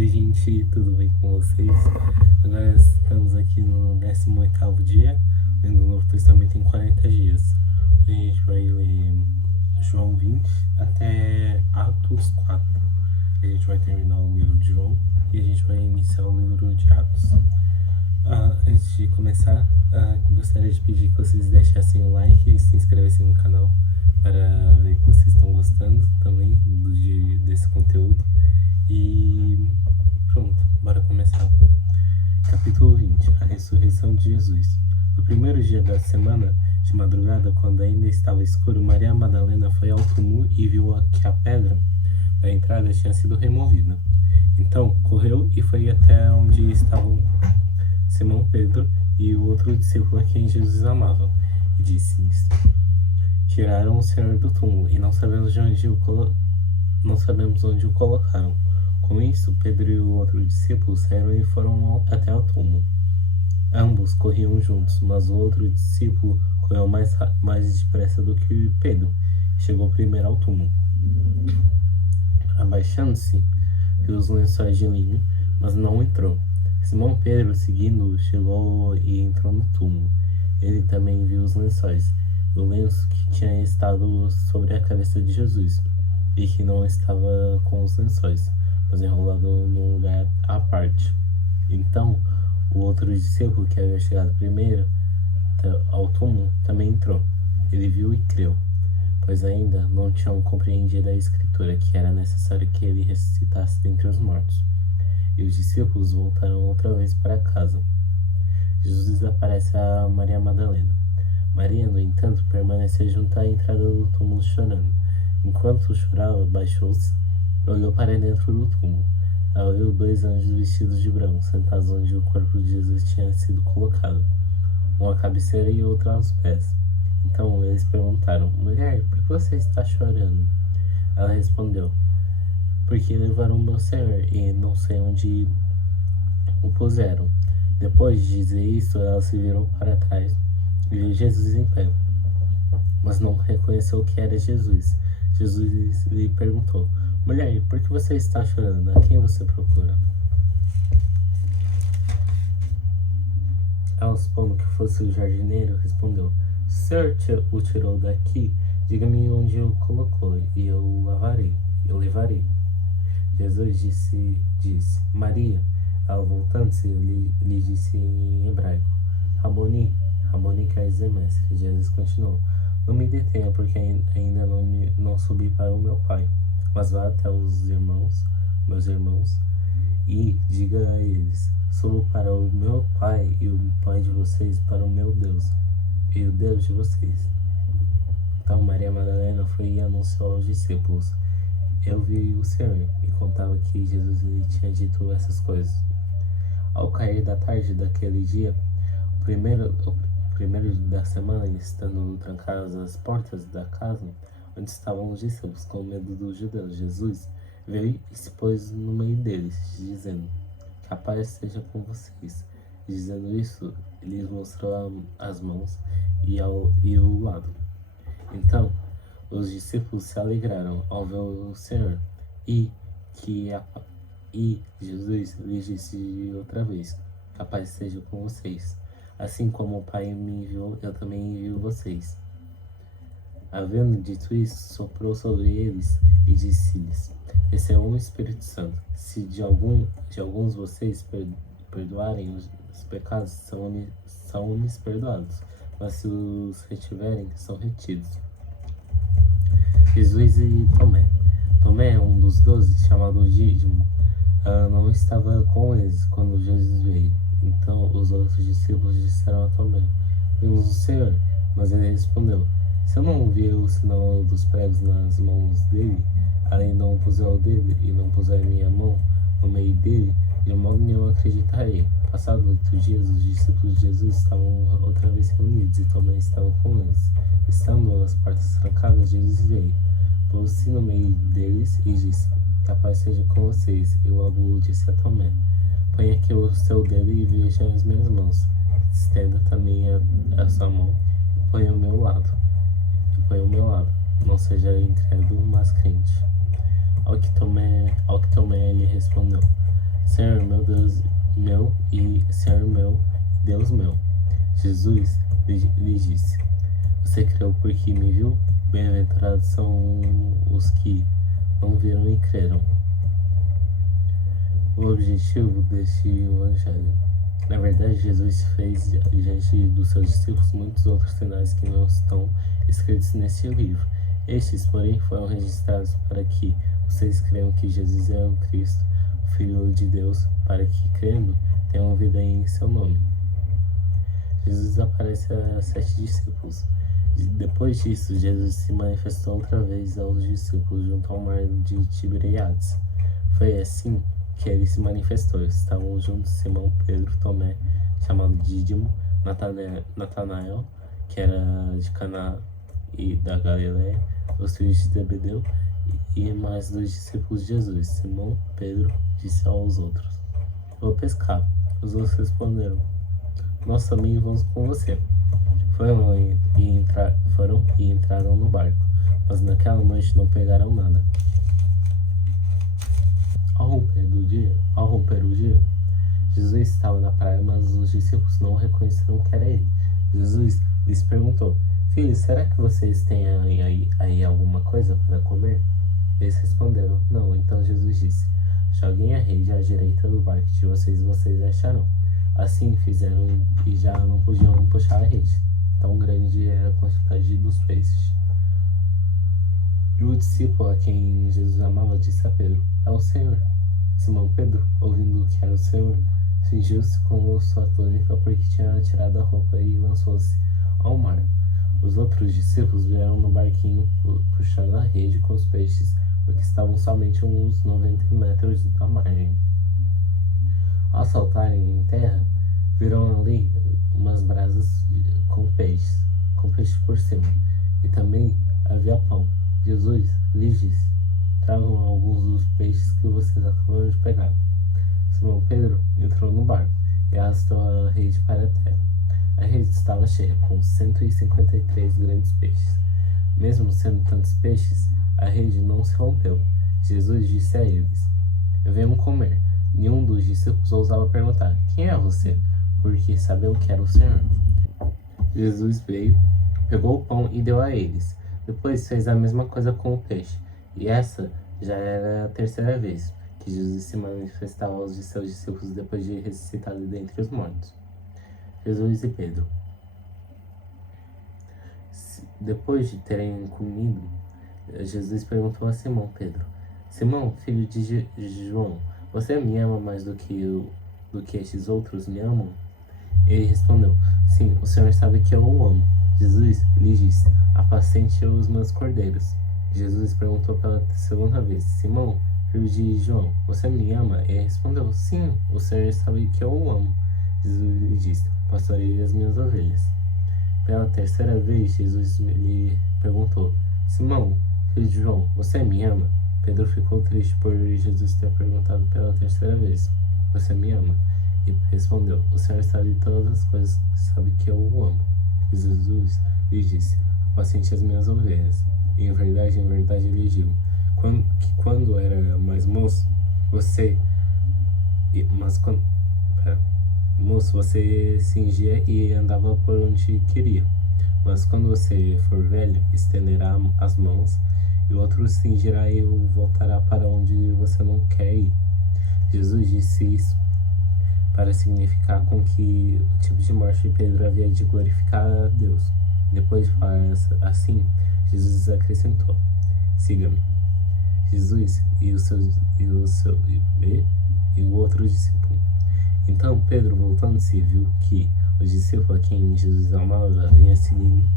Oi gente, tudo bem com vocês? Agora estamos aqui no 18º dia, lendo o Novo Testamento em 40 dias. A gente vai ler João 20 até Atos 4. A gente vai terminar o livro de João e a gente vai iniciar o livro de Atos. Antes de começar, gostaria de pedir que vocês deixassem o like e se inscrevessem no canal para ver que vocês estão gostando também desse conteúdo. E pronto, bora começar. Capítulo 20. A ressurreição de Jesus. No primeiro dia da semana, de madrugada, quando ainda estava escuro, Maria Madalena foi ao túmulo e viu que a pedra da entrada tinha sido removida. Então, correu e foi até onde estavam Simão Pedro e o outro discípulo a quem Jesus amava, e disse-lhes: Tiraram o Senhor do túmulo e não sabemos onde o colocaram. Com isso, Pedro e o outro discípulo saíram e foram até o túmulo. Ambos corriam juntos, mas o outro discípulo correu mais depressa do que Pedro e chegou primeiro ao túmulo. Abaixando-se, viu os lençóis de linho, mas não entrou. Simão Pedro, seguindo-o, chegou e entrou no túmulo. Ele também viu os lençóis, o lenço que tinha estado sobre a cabeça de Jesus, e que não estava com os lençóis, mas enrolado num lugar à parte. Então, o outro discípulo, que havia chegado primeiro ao túmulo, também entrou. Ele viu e creu, pois ainda não tinham compreendido a Escritura, que era necessário que ele ressuscitasse dentre os mortos. E os discípulos voltaram outra vez para casa. Jesus aparece a Maria Madalena. Maria, no entanto, permaneceu junto à entrada do túmulo chorando. Enquanto chorava, baixou-se e olhou para dentro do túmulo. Ela viu 2 anjos vestidos de branco, sentados onde o corpo de Jesus tinha sido colocado, um à cabeceira e outro aos pés. Então eles perguntaram: Mulher, por que você está chorando? Ela respondeu: Porque levaram meu Senhor e não sei onde o puseram. Depois de dizer isso, ela se virou para trás e viu Jesus em pé, mas não reconheceu que era Jesus. Jesus lhe perguntou: Mulher, por que você está chorando? A quem você procura? Ela, supondo que fosse o jardineiro, respondeu: Se o Senhor o tirou daqui, diga-me onde o colocou, e eu o levarei. Jesus disse: Maria. Ela, voltando-se, lhe disse em hebraico: Raboni. Raboni quer dizer mestre. Jesus continuou: Não me detenha, porque ainda não subi para o meu Pai, mas vá até meus irmãos, e diga a eles: Subo para o meu Pai e o Pai de vocês, para o meu Deus e o Deus de vocês. Então Maria Madalena foi e anunciou aos discípulos: Eu vi o Senhor, e contava que Jesus lhe tinha dito essas coisas. Ao cair da tarde daquele dia, o primeiro da semana, estando trancadas as portas da casa onde estavam os discípulos, com medo dos judeus, Jesus veio e se pôs no meio deles, dizendo: Que a paz seja com vocês. E, dizendo isso, ele lhes mostrou as mãos e o lado. Então os discípulos se alegraram ao ver o Senhor, e Jesus lhes disse outra vez: Que a paz seja com vocês. Assim como o Pai me enviou, eu também envio vocês. Havendo dito isso, soprou sobre eles e disse-lhes: Recebam o Espírito Santo. Se de alguns vocês perdoarem os pecados, são-lhes perdoados, mas se os retiverem, são retidos. Jesus e Tomé. Tomé, um dos 12, chamado Dídimo, não estava com eles quando Jesus veio. Então os outros discípulos disseram a Tomé: Vimos o Senhor. Mas ele respondeu: Se eu não ver o sinal dos pregos nas mãos dele, além não puser o dedo e não puser minha mão no meio dele, de modo nenhum acreditarei. Passados 8 dias, os discípulos de Jesus estavam outra vez reunidos e Tomé estava com eles. Estando as portas trancadas, Jesus veio, pôs-se no meio deles e disse: Que a paz seja com vocês. E logo disse a Tomé: Põe aqui o seu dedo e veja as minhas mãos. Estenda também a sua mão e põe ao meu lado. Não seja incrédulo, mas crente. Ao que Tomé lhe respondeu: Senhor meu Deus meu e Senhor meu, Deus meu. Jesus lhe disse: Você creu porque me viu? Bem-aventurados são os que não viram e creram. O objetivo deste evangelho. Na verdade, Jesus fez diante dos seus discípulos muitos outros sinais que não estão escritos neste livro. Estes, porém, foram registrados para que vocês creiam que Jesus é o Cristo, o Filho de Deus, para que, crendo, tenham vida em seu nome. Jesus aparece a 7 discípulos. Depois disso, Jesus se manifestou outra vez aos discípulos junto ao mar de Tiberíades. Foi assim que ele se manifestou. Estavam juntos Simão, Pedro, Tomé, chamado Dídimo, Natanael, que era de Caná e da Galiléia, os filhos de Zebedeu, e mais 2 discípulos de Jesus. Simão, Pedro, disse aos outros: Vou pescar. Os outros responderam: Nós também vamos com você. Foram e entraram no barco, mas naquela noite não pegaram nada. Ao romper o dia, Jesus estava na praia, mas os discípulos não reconheceram que era ele. Jesus lhes perguntou: Filhos, será que vocês têm aí alguma coisa para comer? Eles responderam: Não. Então Jesus disse: Joguem a rede à direita do barco de vocês acharão. Assim fizeram e já não podiam puxar a rede. Tão grande era a quantidade dos peixes. E o discípulo a quem Jesus amava disse a Pedro: É o Senhor. Simão Pedro, ouvindo que era o Senhor, fingiu-se como sua túnica porque tinha tirado a roupa e lançou-se ao mar. Os outros discípulos vieram no barquinho puxando a rede com os peixes, porque estavam somente uns 90 metros da margem. Ao saltarem em terra, viram ali umas brasas com peixe por cima, e também havia pão. Jesus lhes disse: Tragam alguns dos peixes que vocês acabaram de pegar. Simão Pedro entrou no barco e arrastou a rede para a terra. A rede estava cheia, com 153 grandes peixes. Mesmo sendo tantos peixes, a rede não se rompeu. Jesus disse a eles: Venham comer. Nenhum dos discípulos ousava perguntar: Quem é você? Porque sabiam que era o Senhor. Jesus veio, pegou o pão e deu a eles. Depois fez a mesma coisa com o peixe. E essa já era a 3ª vez que Jesus se manifestava aos seus discípulos depois de ressuscitado dentre os mortos. Jesus e Pedro. Depois de terem comido, Jesus perguntou a Simão Pedro: Simão, filho de João, você me ama mais do que estes outros me amam? Ele respondeu: Sim, o Senhor sabe que eu o amo. Jesus lhe disse: Apacente os meus cordeiros. Jesus perguntou pela 2ª vez: Simão, filho de João, você me ama? Ele respondeu: Sim, o Senhor sabe que eu o amo. Jesus lhe disse: Pastorei as minhas ovelhas. Pela 3ª vez, Jesus lhe perguntou: Simão, filho de João, você me ama? Pedro ficou triste por Jesus ter perguntado pela 3ª vez: Você me ama? E respondeu: O Senhor sabe todas as coisas, sabe que eu o amo. Jesus lhe disse: Apacente as minhas ovelhas. Em verdade, lhe digo, quando era mais moço, você cingia e andava por onde queria. Mas quando você for velho, estenderá as mãos, e o outro cingirá e voltará para onde você não quer ir. Jesus disse isso para significar com que o tipo de morte de Pedro havia de glorificar a Deus. Depois de falar assim, Jesus acrescentou: Siga-me. Jesus e o outro discípulo. Então Pedro, voltando-se, viu que o discípulo a quem Jesus amava vinha seguindo.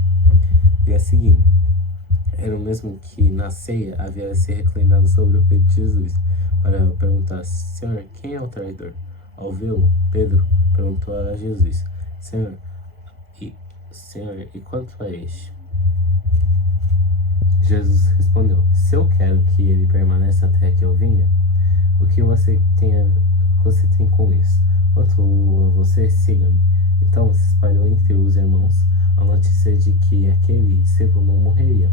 Era o mesmo que na ceia havia se reclinado sobre o peito de Jesus para perguntar: Senhor, quem é o traidor? Ao vê-lo, Pedro perguntou a Jesus: Senhor, e quanto a este? Jesus respondeu: Se eu quero que ele permaneça até que eu venha, o que você tem com isso? Quanto a você, siga-me. Então se espalhou entre os irmãos a notícia de que aquele discípulo não morreria.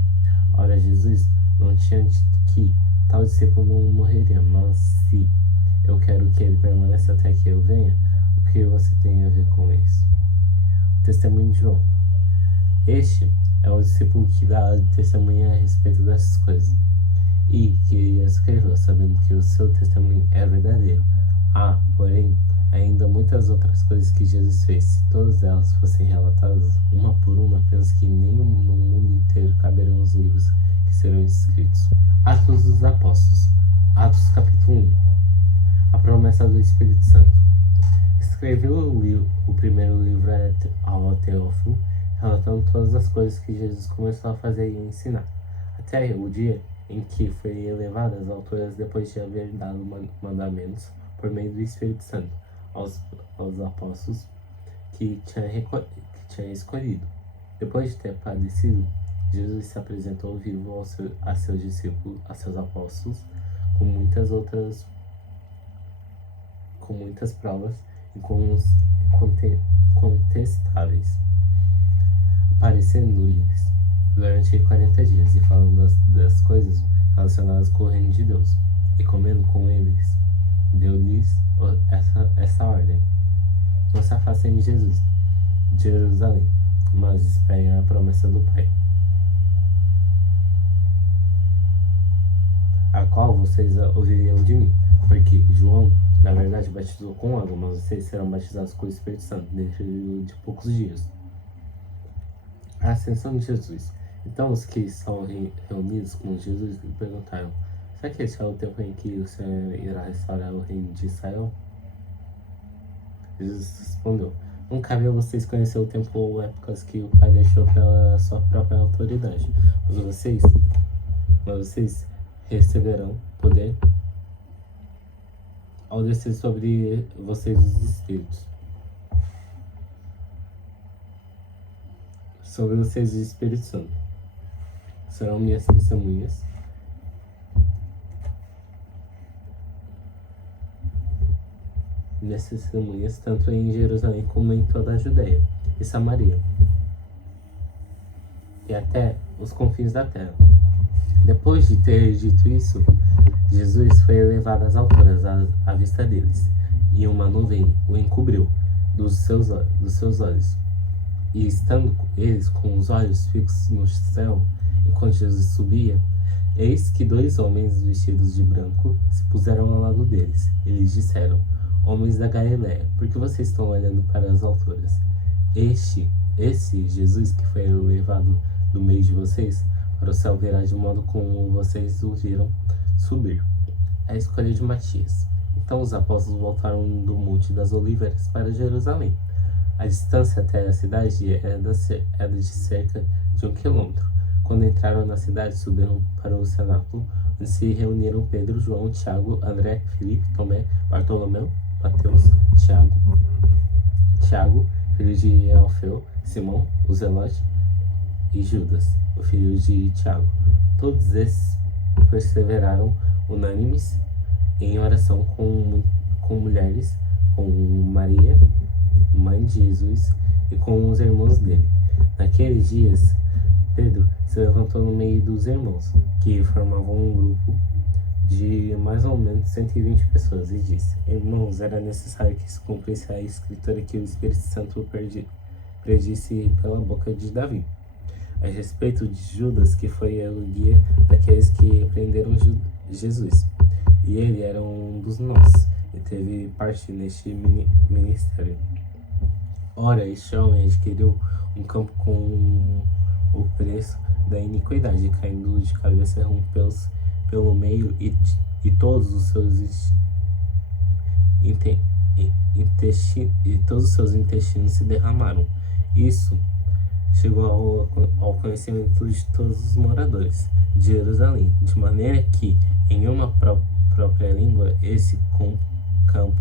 Ora, Jesus não tinha dito que tal discípulo não morreria, mas se eu quero que ele permaneça até que eu venha. O que você tem a ver com isso? O testemunho de João. Este é o discípulo que dá testemunha a respeito dessas coisas, e que escreveu, sabendo que o seu testemunho é verdadeiro. Há, porém, ainda muitas outras coisas que Jesus fez. Se todas elas fossem relatadas, uma por uma, penso que nem no mundo inteiro caberiam os livros que serão escritos. Atos dos Apóstolos. Atos capítulo 1. A promessa do Espírito Santo. Escreveu o primeiro livro ao Teófilo, relatando todas as coisas que Jesus começou a fazer e ensinar, até o dia em que foi elevado às alturas depois de haver dado mandamentos por meio do Espírito Santo aos apóstolos que tinha escolhido. Depois de ter padecido, Jesus se apresentou vivo a seus discípulos, a seus apóstolos, com muitas provas incontestáveis, aparecendo-lhes durante 40 dias e falando das coisas relacionadas com o reino de Deus, e comendo com eles, deu-lhes essa ordem: não se afastem de Jerusalém, mas esperem a promessa do Pai, a qual vocês ouviriam de mim, porque João, na verdade, batizou com água, mas vocês serão batizados com o Espírito Santo dentro de poucos dias. A ascensão de Jesus. Então os que estavam reunidos com Jesus lhe perguntaram: será que esse é o tempo em que o Senhor irá restaurar o reino de Israel? Jesus respondeu: não cabe a vocês conhecer o tempo ou épocas que o Pai deixou pela sua própria autoridade, mas vocês receberão poder ao descer sobre vocês os Espíritos. Sobre vocês o Espírito Santo. Serão minhas testemunhas tanto em Jerusalém como em toda a Judéia e Samaria e até os confins da terra. Depois de ter dito isso, Jesus foi elevado às alturas à vista deles, e uma nuvem o encobriu dos seus olhos. E estando eles com os olhos fixos no céu, enquanto Jesus subia, eis que 2 homens vestidos de branco se puseram ao lado deles. Eles disseram: homens da Galiléia, por que vocês estão olhando para as alturas? Esse Jesus que foi elevado do meio de vocês para o céu virá de modo como vocês o viram subir. A escolha de Matias. Então os apóstolos voltaram do Monte das Oliveiras para Jerusalém. A distância até a cidade era de cerca de 1 quilômetro. Quando entraram na cidade, subiram para o cenáculo, onde se reuniram Pedro, João, Tiago, André, Filipe, Tomé, Bartolomeu, Mateus, Tiago, filho de Alfeu, Simão, o Zelote, e Judas, o filho de Tiago. Todos esses perseveraram unânimes em oração com mulheres, com Maria, mãe de Jesus, e com os irmãos dele. Naqueles dias, Pedro se levantou no meio dos irmãos, que formavam um grupo de mais ou menos 120 pessoas, e disse: irmãos, era necessário que se cumprisse a escritura que o Espírito Santo predisse pela boca de Davi, a respeito de Judas, que foi o guia daqueles que prenderam Jesus. E ele era um dos nós, e teve parte neste ministério. Ora, este homem adquiriu um campo com o preço da iniquidade, caindo de cabeça, rompeu-se pelo meio, e todos os seus intestinos se derramaram. Isso chegou ao conhecimento de todos os moradores de Jerusalém, de maneira que, em uma própria língua, esse campo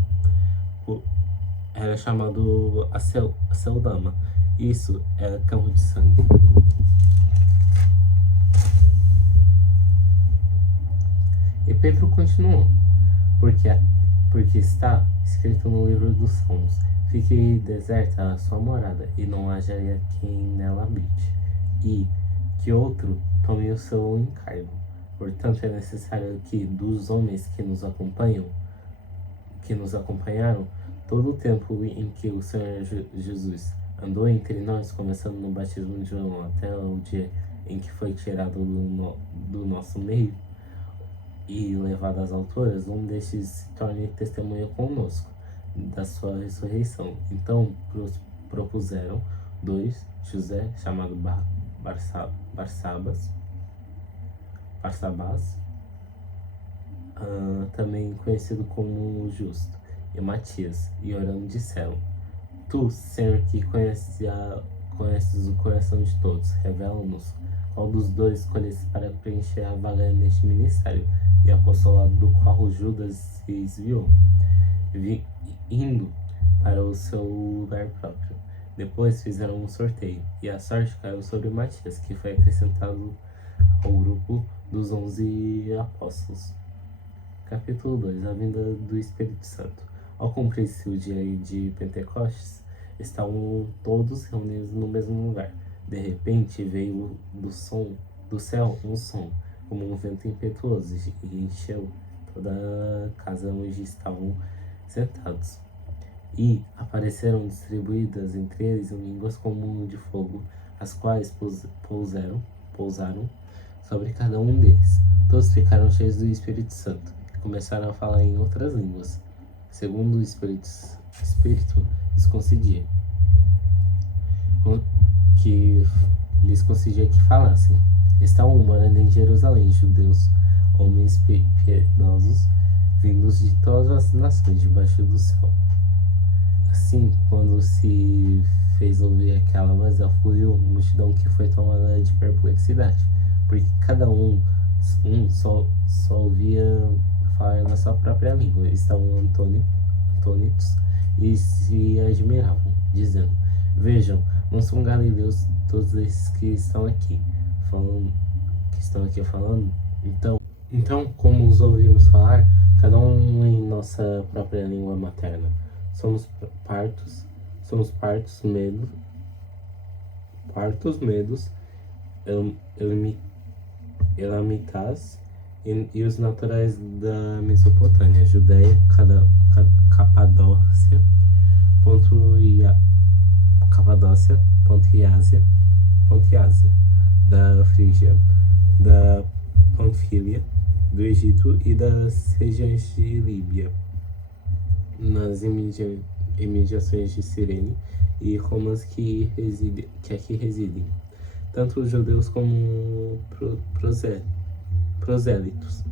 era chamado Aceldama. Isso era campo de sangue. E Pedro continuou: porque está escrito no livro dos Salmos: fique deserta a sua morada, e não haja quem nela habite, e que outro tome o seu encargo. Portanto, é necessário que dos homens que nos acompanham que nos acompanharam todo o tempo em que o Senhor Jesus andou entre nós, começando no batismo de João até o dia em que foi tirado do nosso meio e levado às alturas, um destes se torne testemunha conosco da sua ressurreição. Então propuseram dois, José, chamado Barsabás, também conhecido como Justo, e Matias, e orando disseram: Tu, Senhor, que conheces o coração de todos, revela-nos qual dos dois escolheste para preencher a vaga neste ministério e apostolado do qual Judas se desviou, indo para o seu lugar próprio. Depois fizeram um sorteio, e a sorte caiu sobre Matias, que foi acrescentado ao grupo dos 11 apóstolos. Capítulo 2. A vinda do Espírito Santo. Ao cumprir-se o dia de Pentecostes, estavam todos reunidos no mesmo lugar. De repente veio do céu um som, como um vento impetuoso, e encheu toda a casa onde estavam sentados. E apareceram distribuídas entre eles línguas como de fogo, as quais pousaram sobre cada um deles. Todos ficaram cheios do Espírito Santo e começaram a falar em outras línguas, segundo o Espírito lhes concedia que falassem. Estavam morando em Jerusalém judeus, homens piedosos, vindos de todas as nações debaixo do céu. Assim, quando se fez ouvir aquela voz, afluiu multidão que foi tomada de perplexidade, porque cada um só ouvia falar na sua própria língua. Estavam atônitos e se admiravam, dizendo: Vejam, não são galileus todos esses que estão aqui falando? Então, como os ouvimos falar, cada um em nossa própria língua materna? Somos partos, medos, elamitas e os naturais da Mesopotâmia, Judéia, Capadócia, Ponto e Ásia, da Frígia, da Panfília, do Egito e das regiões de Líbia, nas imediações de Cirene e romanos que aqui residem, tanto os judeus como prosélitos,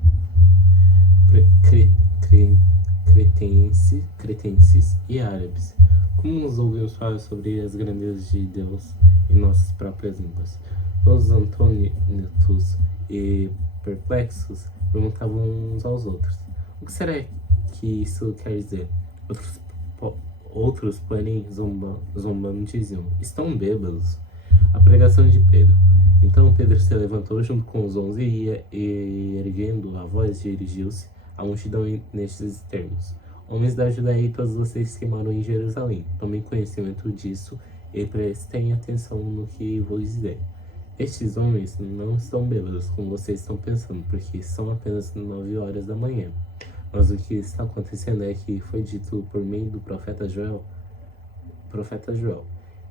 cretenses e árabes. Como nos ouvimos falar sobre as grandezas de Deus em nossas próprias línguas? Todos atônitos e perplexos perguntavam uns aos outros: O que será que isso quer dizer? Outros porém, zombando, diziam: Estão bêbados. A pregação de Pedro. Então Pedro se levantou junto com os 11 e erguendo a voz, dirigiu-se à multidão nestes termos: Homens da Judéia e todos vocês que moram em Jerusalém, tomem conhecimento disso e prestem atenção no que vou dizer. Estes homens não estão bêbados, como vocês estão pensando, porque são apenas 9 horas da manhã. Mas o que está acontecendo é que foi dito por meio do profeta Joel,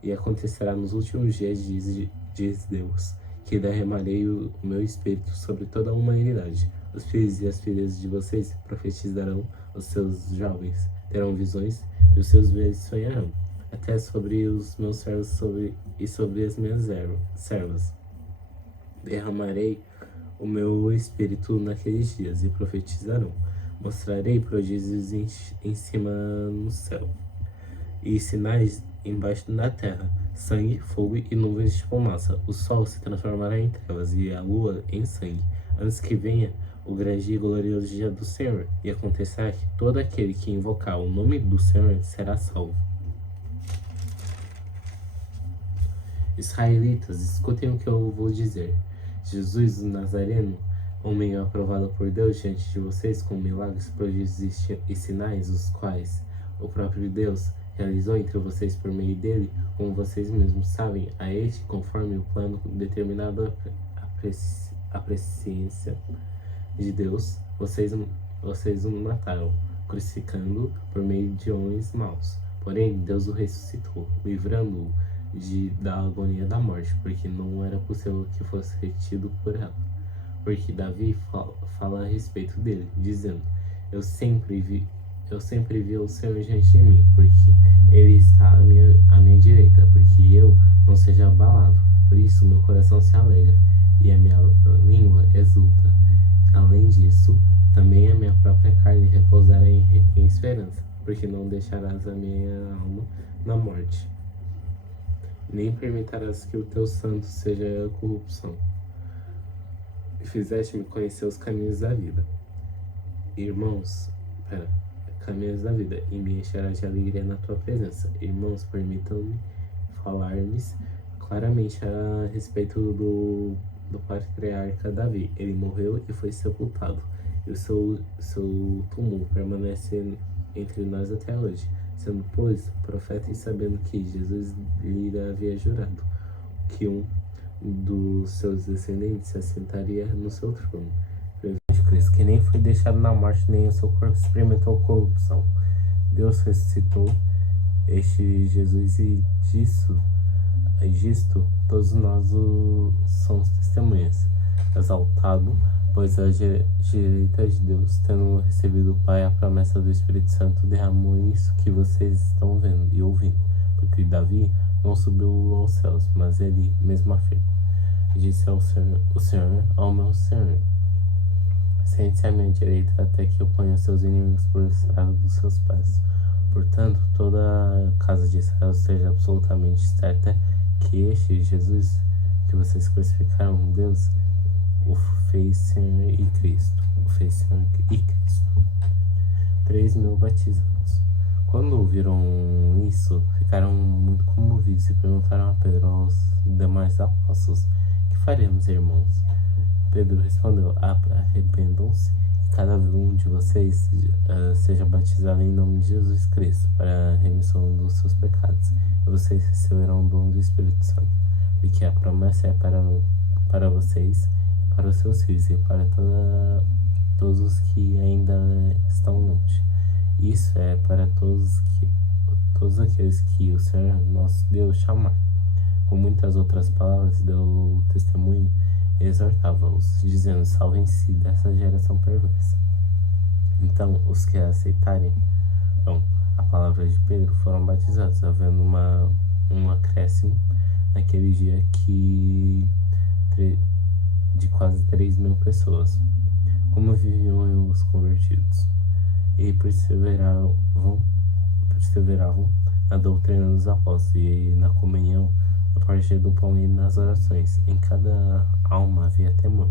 e acontecerá nos últimos dias, diz Deus, que derramarei o meu espírito sobre toda a humanidade. Os filhos e as filhas de vocês profetizarão, os seus jovens terão visões e os seus velhos sonharão. Até sobre os meus servos e sobre as minhas servas derramarei o meu espírito naqueles dias e profetizarão. Mostrarei prodígios em cima no céu e sinais embaixo da terra: sangue, fogo e nuvens de fumaça. O sol se transformará em trevas e a lua em sangue, antes que venha o grande e glorioso dia do Senhor. E acontecerá que todo aquele que invocar o nome do Senhor será salvo. Israelitas, escutem o que eu vou dizer. Jesus, o Nazareno, homem aprovado por Deus diante de vocês com milagres, prodígios e sinais, os quais o próprio Deus realizou entre vocês por meio dele, como vocês mesmos sabem, a este, conforme o plano determinado, a presciência de Deus, vocês o mataram, crucificando por meio de homens maus. Porém, Deus o ressuscitou, livrando-o da agonia da morte, porque não era possível que fosse retido por ela. Porque Davi fala a respeito dele, dizendo: Eu sempre vi o Senhor diante de mim, porque Ele está à minha direita, porque eu não seja abalado. Por isso meu coração se alegra e a minha língua exulta. Além disso, também a minha própria carne repousará em esperança, porque não deixarás a minha alma na morte, nem permitirás que o teu santo seja corrupção. Fizeste-me conhecer os caminhos da vida. Caminhos da vida, e me encherás de alegria na tua presença. Irmãos, permitam-me falar-lhes claramente a respeito do patriarca Davi. Ele morreu e foi sepultado, e o seu túmulo permanece entre nós até hoje, sendo, pois, profeta e sabendo que Jesus lhe havia jurado que um dos seus descendentes se assentaria no seu trono. Cristo, que nem foi deixado na morte, nem o seu corpo experimentou corrupção. Deus ressuscitou este Jesus, e disto todos nós somos testemunhas. Exaltado, pois a direita de Deus, tendo recebido do Pai a promessa do Espírito Santo, derramou isso que vocês estão vendo e ouvindo. Porque Davi não subiu aos céus, mas ele mesmo afirma: Disse o Senhor ao meu Senhor: Sente-se à minha direita, até que eu ponha seus inimigos por estrado dos seus pés. Portanto, toda a casa de Israel seja absolutamente certa que este Jesus que vocês crucificaram, Deus o fez Senhor e Cristo. 3.000 batizados. Quando ouviram isso, ficaram muito comovidos e perguntaram a Pedro aos demais apóstolos: Que faremos, irmãos? Pedro respondeu: Arrependam-se e cada um de vocês seja batizado em nome de Jesus Cristo para a remissão dos seus pecados, e vocês receberão o dom do Espírito Santo, porque a promessa é para vocês, para os seus filhos e para todos os que ainda estão longe. Isso é para todos aqueles que o Senhor nosso Deus chamar. Com muitas outras palavras deu testemunho e exortava-os, dizendo: Salvem-se dessa geração perversa. Então os que aceitarem a palavra de Pedro foram batizados, havendo um acréscimo naquele dia de quase 3.000 pessoas. Como viviam os convertidos? E perseveravam na doutrina dos apóstolos e na comunhão, a partir do pão e nas orações. Em cada alma havia temor,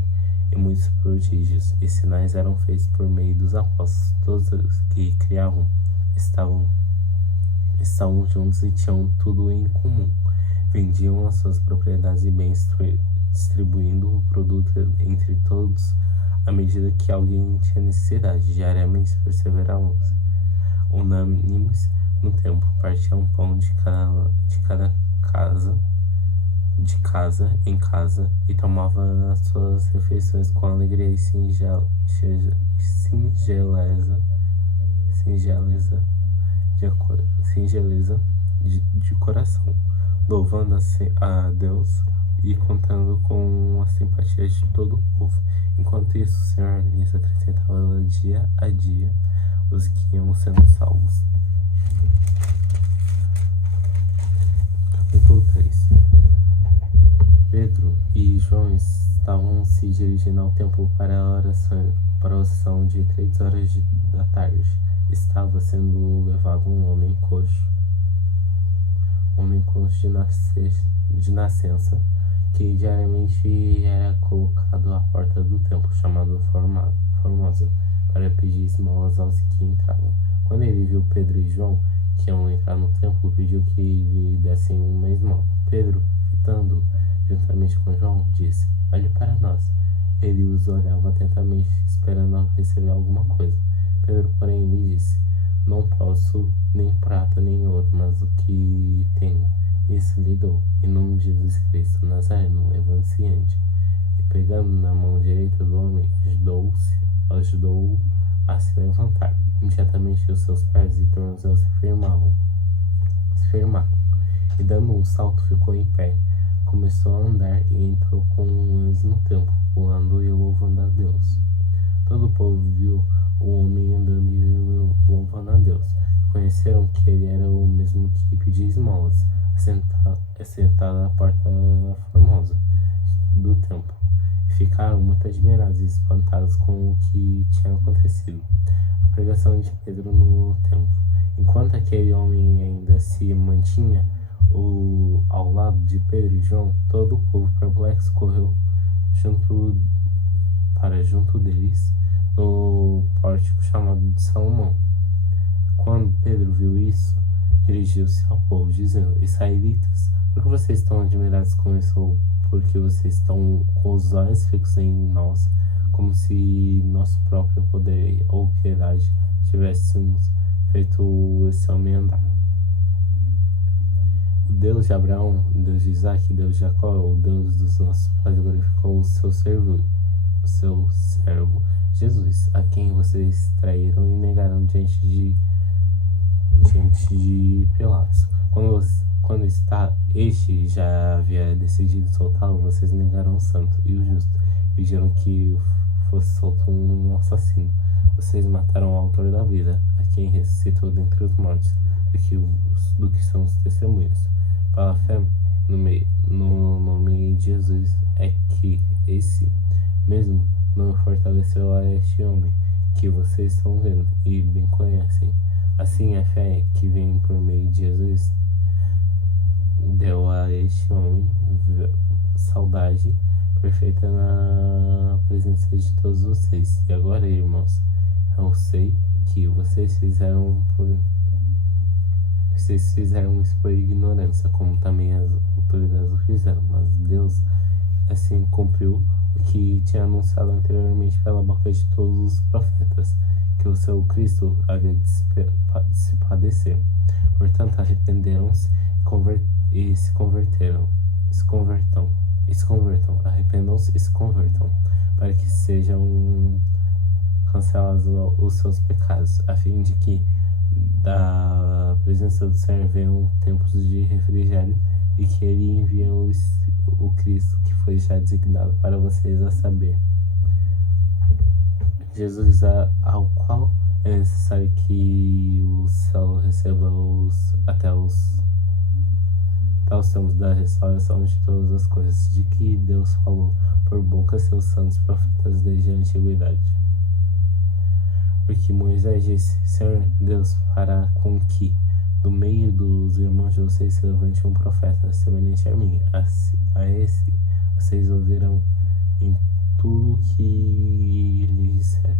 e muitos prodígios e sinais eram feitos por meio dos apóstolos. Todos os que criavam estavam juntos e tinham tudo em comum. Vendiam as suas propriedades e bens, distribuindo o produto entre todos à medida que alguém tinha necessidade. Diariamente perseveravam unânimes no templo, partiam pão de casa em casa, e tomavam as suas refeições com alegria e singeleza de coração, louvando a Deus e contando com a simpatia de todo o povo. Enquanto isso, o Senhor lhes acrescentava dia a dia os que iam sendo salvos. Capítulo 3. Pedro e João estavam se dirigindo ao templo para a oração de 3 horas da tarde. Estava sendo levado um homem coxo de nascença, que diariamente era colocado à porta do templo, chamado Formosa, para pedir esmolas aos que entravam. Quando ele viu Pedro e João, que iam entrar no templo, pediu que lhe dessem uma esmola. Pedro, fitando juntamente com João, disse: Olhe para nós. Ele os olhava atentamente, esperando receber alguma coisa. Pedro, porém, lhe disse: Não posso nem prata nem ouro, mas o que tenho, isso lhe dou. Em nome de Jesus Cristo Nazareno, evanciante. E pegando na mão direita do homem, ajudou-o a se levantar. Imediatamente os seus pés e tornozelos se firmaram. E dando um salto ficou em pé. Começou a andar e entrou com eles no templo, pulando e louvando a Deus. Todo o povo viu o homem andando e louvando a Deus. Conheceram que ele era o mesmo que pedia esmolas, sentado à porta formosa do templo. E ficaram muito admirados e espantados com o que tinha acontecido. A pregação de Pedro no templo. Enquanto aquele homem ainda se mantinha ao lado de Pedro e João, todo o povo perplexo correu junto deles no pórtico chamado de Salomão. Quando Pedro viu isso, dirigiu-se ao povo, dizendo: Israelitas, por que vocês estão admirados com isso? Ou porque vocês estão com os olhos fixos em nós, como se nosso próprio poder ou piedade tivéssemos feito esse homem andar? O Deus de Abraão, o Deus de Isaac, o Deus de Jacó, o Deus dos nossos pais glorificou o seu servo Jesus, a quem vocês traíram e negaram diante de Pilatos. Quando este já havia decidido soltá-lo, vocês negaram o santo e o justo, pediram que fosse solto um assassino. Vocês mataram o autor da vida, a quem ressuscitou dentre os mortos, do que são os testemunhas. Pela fé no nome de Jesus é que esse mesmo não fortaleceu a este homem que vocês estão vendo e bem conhecem. Assim, a fé que vem por meio de Jesus deu a este homem saudade perfeita na presença de todos vocês. E agora, irmãos, eu sei que vocês fizeram isso por ignorância, como também as autoridades o fizeram, mas Deus assim cumpriu o que tinha anunciado anteriormente pela boca de todos os profetas, que o seu Cristo havia de se padecer. Portanto, arrependeram-se e se convertam, arrependam-se e se convertam, para que sejam cancelados os seus pecados, a fim de que da presença do Senhor venham tempos de refrigério e que Ele envie o Cristo que foi já designado para vocês, a saber, Jesus, ao qual é necessário que o céu receba até os tempos da restauração de todas as coisas, de que Deus falou por boca seus santos profetas desde a antiguidade. Porque Moisés disse: Senhor Deus fará com que do meio dos irmãos de vocês se levante um profeta semelhante a mim. A esse vocês ouvirão em tudo que ele disser.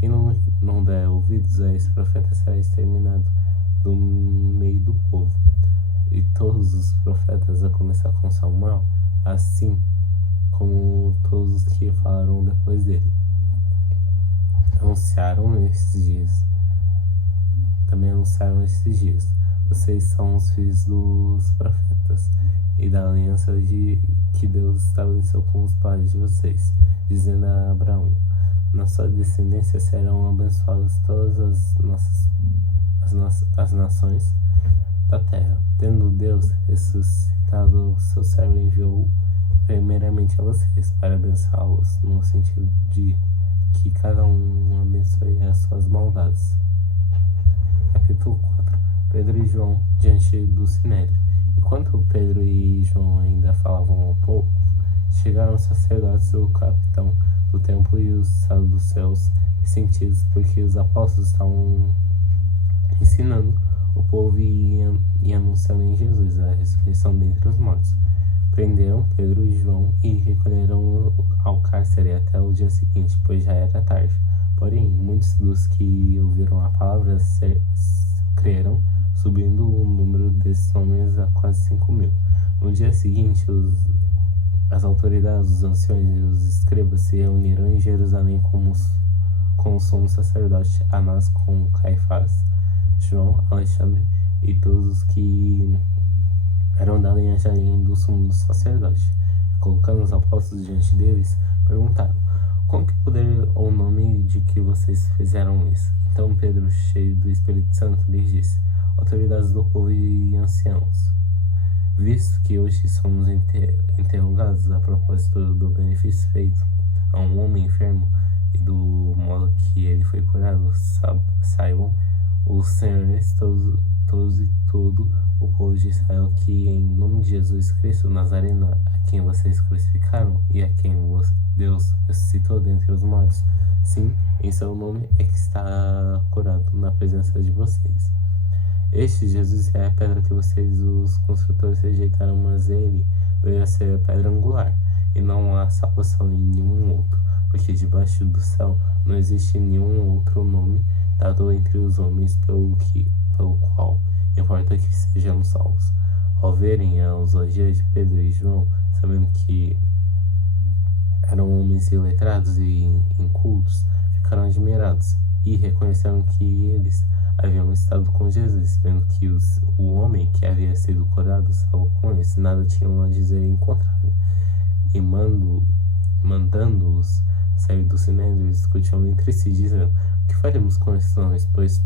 Quem não der ouvidos a esse profeta será exterminado do meio do povo. E todos os profetas, a começar com Samuel, assim como todos os que falaram depois dele, também anunciaram esses dias. Vocês são os filhos dos profetas e da aliança que Deus estabeleceu com os pais de vocês, dizendo a Abraão: na sua descendência serão abençoadas todas as nações da terra. Tendo Deus ressuscitado o seu servo, enviou primeiramente a vocês para abençoá-los, no sentido de que cada um abençoe as suas maldades. Capítulo 4. Pedro e João diante do Sinédrio. Enquanto Pedro e João ainda falavam ao povo, chegaram os sacerdotes e o capitão do templo e os saduceus, ressentidos porque os apóstolos estavam ensinando o povo e anunciando em Jesus a ressurreição dentre os mortos. Prenderam Pedro e João e recolheram ao cárcere até o dia seguinte, pois já era tarde. Porém, muitos dos que ouviram a palavra creram, subindo o número desses homens a quase 5.000. No dia seguinte, as autoridades, os anciões e os escribas se reuniram em Jerusalém com o sumo sacerdote Anás, com Caifás, João, Alexandre e todos os que eram da linhagem do sumo sacerdote. Colocando os apóstolos diante deles, perguntaram: Com que poder ou nome de que vocês fizeram isso? Então Pedro, cheio do Espírito Santo, lhes disse: autoridades do povo e anciãos, visto que hoje somos interrogados a propósito do benefício feito a um homem enfermo e do modo que ele foi curado, saibam os senhores todos e todo o povo de Israel que em nome de Jesus Cristo Nazareno, a quem vocês crucificaram e a quem Deus ressuscitou dentre os mortos, sim, em seu nome é que está curado na presença de vocês. Este Jesus é a pedra que vocês, os construtores, rejeitaram, mas ele veio a ser a pedra angular, e não há salvação em nenhum outro, porque debaixo do céu não existe nenhum outro nome dado entre os homens pelo qual importa que sejamos salvos. Ao verem a ousadia de Pedro e João, sabendo que eram homens iletrados e incultos, ficaram admirados e reconheceram que eles haviam estado com Jesus, vendo que o homem que havia sido curado estava com eles, nada tinham a dizer em contrário. E mandando-os sair do sinédrio, discutiam entre si, dizendo: o que faremos com esses homens? Pois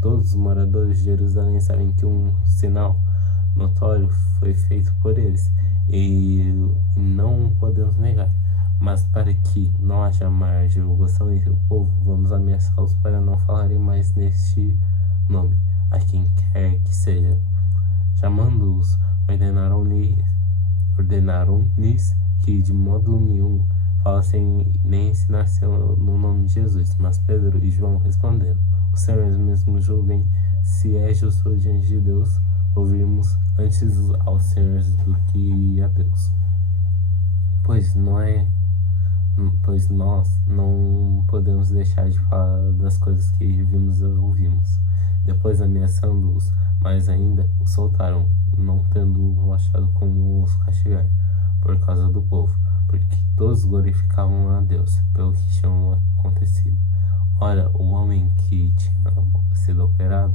todos os moradores de Jerusalém sabem que um sinal notório foi feito por eles, e não podemos negar. Mas para que não haja maior divulgação entre o povo, vamos ameaçá-los para não falarem mais neste nome, a quem quer que seja. Chamando-os, ordenaram-lhes que de modo nenhum falassem nem ensinassem no nome de Jesus. Mas Pedro e João responderam: os senhores mesmo julguem se é justo diante de Deus ouvirmos antes aos senhores do que a Deus. Pois nós não podemos deixar de falar das coisas que vimos e ouvimos. Depois, ameaçando-os mais ainda, os soltaram, não tendo achado como os castigar, por causa do povo, porque todos glorificavam a Deus pelo que tinha acontecido. Ora, o homem que tinha sido operado,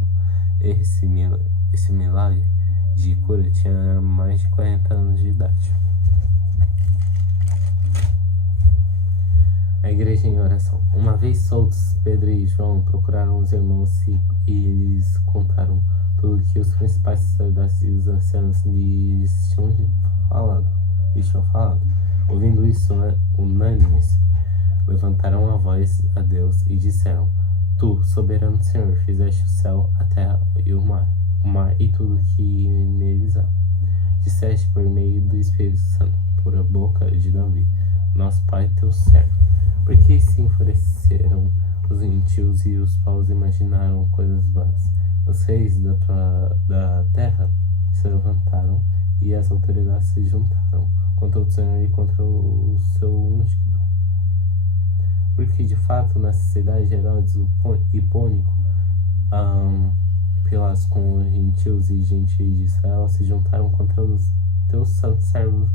esse milagre de cura, tinha mais de 40 anos de idade. A igreja em oração. Uma vez soltos, Pedro e João procuraram os irmãos e eles contaram tudo o que os principais sacerdotes e os anciãos lhes tinham falado. Ouvindo isso, unânimes, levantaram a voz a Deus e disseram: tu, soberano Senhor, fizeste o céu, a terra e o mar e tudo o que neles há. Disseste por meio do Espírito Santo, por a boca de Davi, nosso pai, teu servo. Porque se enfureceram os gentios e os povos imaginaram coisas vãs. Os reis da terra se levantaram e as autoridades se juntaram contra o Senhor e contra o seu ungido. Porque de fato na cidade de Herodes e Pônico, Pilatos com os gentios e gentios de Israel se juntaram contra os teus santos servos,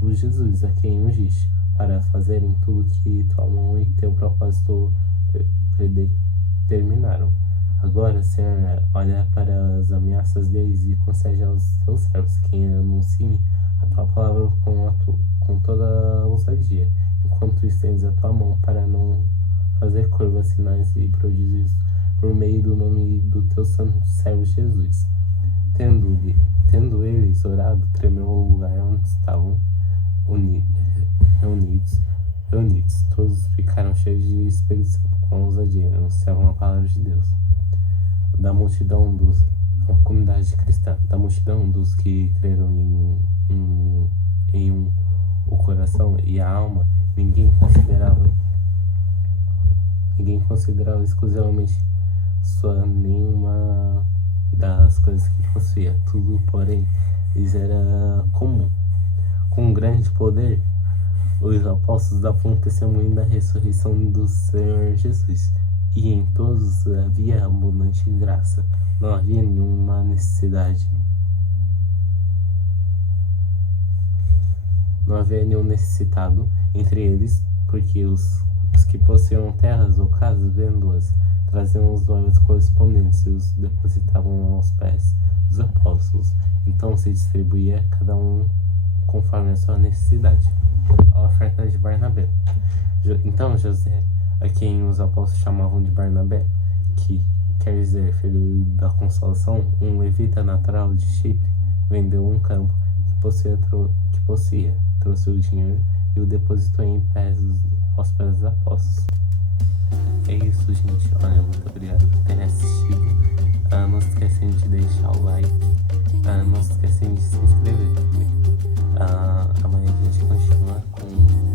o Jesus, a quem ungiste, para fazerem tudo que tua mão e teu propósito predeterminaram. Agora, Senhor, olha para as ameaças deles e concede aos teus servos que anunciem a tua palavra com toda a ousadia, enquanto estendes a tua mão para não fazer curvas, sinais e prodígios por meio do nome do teu santo servo Jesus. Tendo eles orado, tremeu o lugar onde estavam reunidos. Todos ficaram cheios de Espírito Santo, com ousadia, anunciavam a palavra de Deus. A comunidade cristã, da multidão dos que creram o coração e a alma, ninguém considerava exclusivamente sua nenhuma das coisas que possuía. Tudo, porém, lhes era comum. Com grande poder, os apóstolos davam testemunho da ressurreição do Senhor Jesus, e em todos havia abundante graça. Não havia nenhuma necessidade. Não havia nenhum necessitado entre eles, porque os que possuíam terras ou casas, vendo-as, traziam os valores correspondentes e os depositavam aos pés dos apóstolos. Então se distribuía cada um conforme a sua necessidade. A oferta de Barnabé. Então José, a quem os apóstolos chamavam de Barnabé, que quer dizer filho da consolação, um levita natural de Chipre, vendeu um campo que possuía, trouxe o dinheiro e o depositou aos pés dos apóstolos. É isso, gente. Olha, muito obrigado por terem assistido. Não esquecem de deixar o like. Não esquecem de se inscrever também. Amanhã a gente continua com